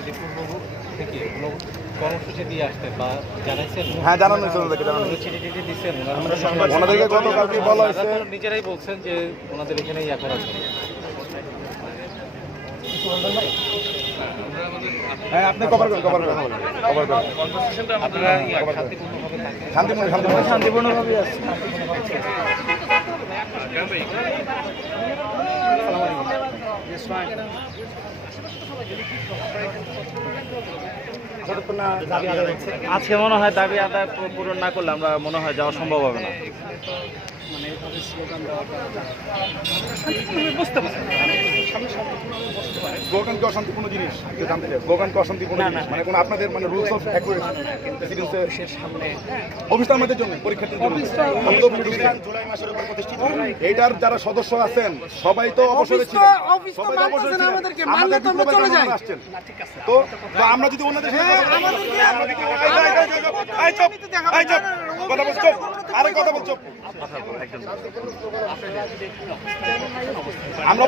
যদি পূর্ব থেকে কোনো কর্মসূচি দিয়ে আসতেন বা জানাইছেন? হ্যাঁ, জানানো হয়েছে ওনাদেরকে, জানানো হয়েছে। চিঠি টিঠি দিচ্ছেন? ওনাদেরকে গতকালকে বলা হয়েছে। নিজেরাই বলছেন যে ওনাদের এখানেই ইয়া করার জন্য। হ্যাঁ, আপনি কভার করেন, কভার করেন, কভার করেন। আপনারা শান্তিপূর্ণভাবে থাকেন? শান্তিপূর্ণভাবে আছে। আজকে মনে হয় দাবি আদায় পূরণ না করলে আমরা মনে হয় যাওয়া সম্ভব হবে না। স্লোগান কি অশান্তিপূর্ণ জিনিস? জানতে চাই, স্লোগান কি অশান্তিপূর্ণ জিনিস? মানে কোনো আপনাদের মানে রুলস অফ প্রেসিডেন্সের সামনে অফিসটা আমাদের জন্য, পরীক্ষার্থীদের জন্য। জুলাই মাসের উপর প্রতিষ্ঠিত। এইটার যারা সদস্য আছেন সবাই তো অবসরে ছিলেন, সবাই তো অবসরে ছিলেন। আমাদের বিপ্লবের আসছেন তো আমরা যদি ওনাদের সাথে কথা বলছো, আরে কথা বলছো, আমরা